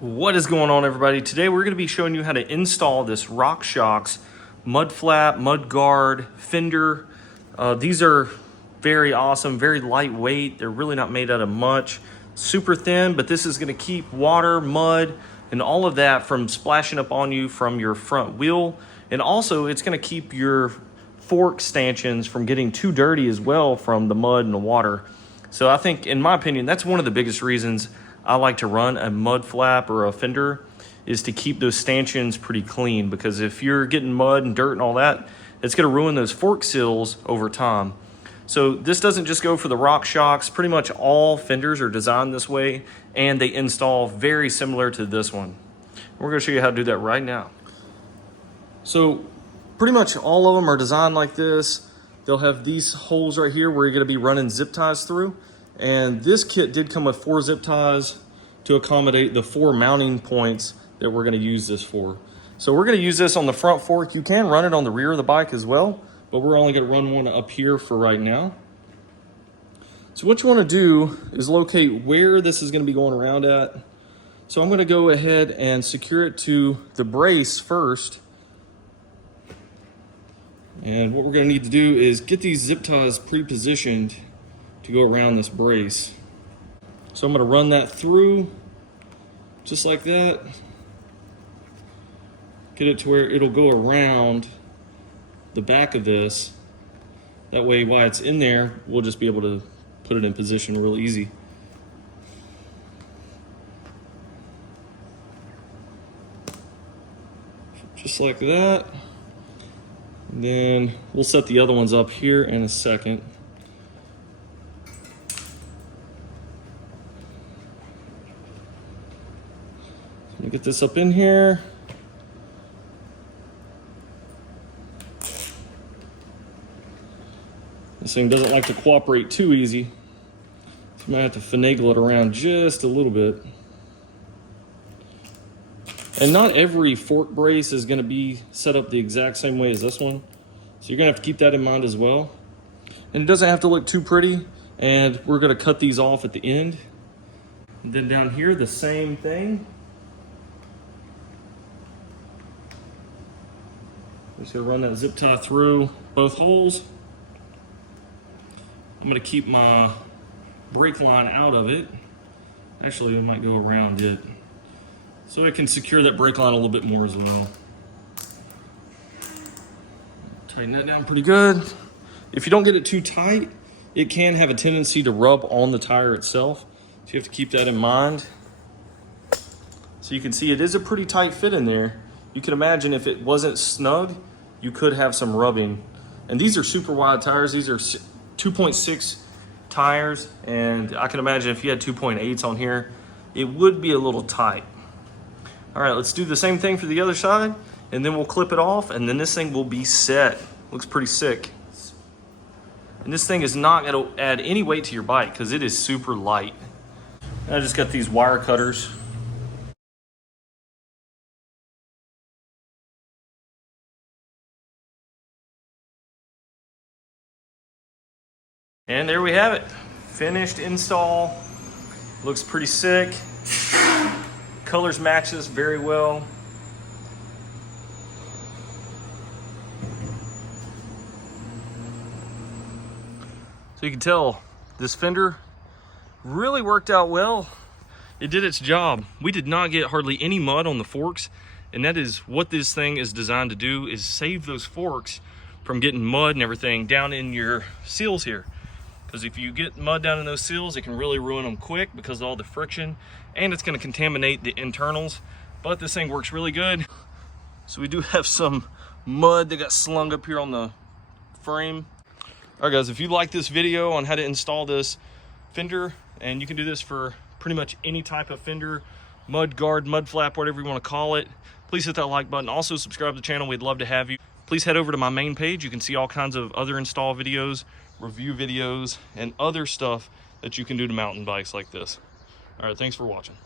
What is going on, everybody? Today we're going to be showing you how to install this RockShox mud flap, mud guard, fender. These are very awesome, very lightweight. They're really not made out of much. Super thin, but this is going to keep water, mud, and all of that from splashing up on you from your front wheel. And also it's going to keep your fork stanchions from getting too dirty as well from the mud and the water. So I think, in my opinion, that's one of the biggest reasons I like to run a mud flap or a fender, is to keep those stanchions pretty clean, because if you're getting mud and dirt and all that, it's going to ruin those fork seals over time. So this doesn't just go for the RockShox. Pretty much all fenders are designed this way, and they install very similar to this one. We're going to show you how to do that right now. So pretty much all of them are designed like this. They'll have these holes right here where you're going to be running zip ties through. And this kit did come with 4 zip ties to accommodate the 4 mounting points that we're going to use this for. So we're going to use this on the front fork. You can run it on the rear of the bike as well, but we're only going to run one up here for right now. So what you want to do is locate where this is going to be going around at. So I'm going to go ahead and secure it to the brace first. And what we're going to need to do is get these zip ties pre-positioned to go around this brace. So I'm going to run that through just like that. Get it to where it'll go around the back of this. That way, while it's in there, we'll just be able to put it in position real easy. Just like that. And then we'll set the other ones up here in a second. Let me get this up in here. This thing doesn't like to cooperate too easy, so I might have to finagle it around just a little bit. And not every fork brace is going to be set up the exact same way as this one, so you're going to have to keep that in mind as well. And it doesn't have to look too pretty, and we're going to cut these off at the end. And then down here, the same thing. Just gonna run that zip tie through both holes. I'm gonna keep my brake line out of it. Actually, we might go around it, so I can secure that brake line a little bit more as well. Tighten that down pretty good. If you don't get it too tight, it can have a tendency to rub on the tire itself, so you have to keep that in mind. So you can see it is a pretty tight fit in there. You can imagine if it wasn't snug, you could have some rubbing. And these are super wide tires. These are 2.6 tires, and I can imagine if you had 2.8s on here, it would be a little tight. All right, let's do the same thing for the other side, and then we'll clip it off, and then this thing will be set. Looks pretty sick. And this thing is not gonna add any weight to your bike because it is super light. I just got these wire cutters. And there we have it. Finished install. Looks pretty sick. Colors match this very well. So you can tell this fender really worked out well. It did its job. We did not get hardly any mud on the forks, and that is what this thing is designed to do, is save those forks from getting mud and everything down in your seals here. Because if you get mud down in those seals, it can really ruin them quick because of all the friction, and it's going to contaminate the internals. But this thing works really good. So we do have some mud that got slung up here on the frame. All right, guys, if you like this video on how to install this fender, and you can do this for pretty much any type of fender, mud guard, mud flap, whatever you want to call it, please hit that like button. Also subscribe to the channel. We'd love to have you. Please head over to my main page. You can see all kinds of other install videos, review videos, and other stuff that you can do to mountain bikes like this. All right, thanks for watching.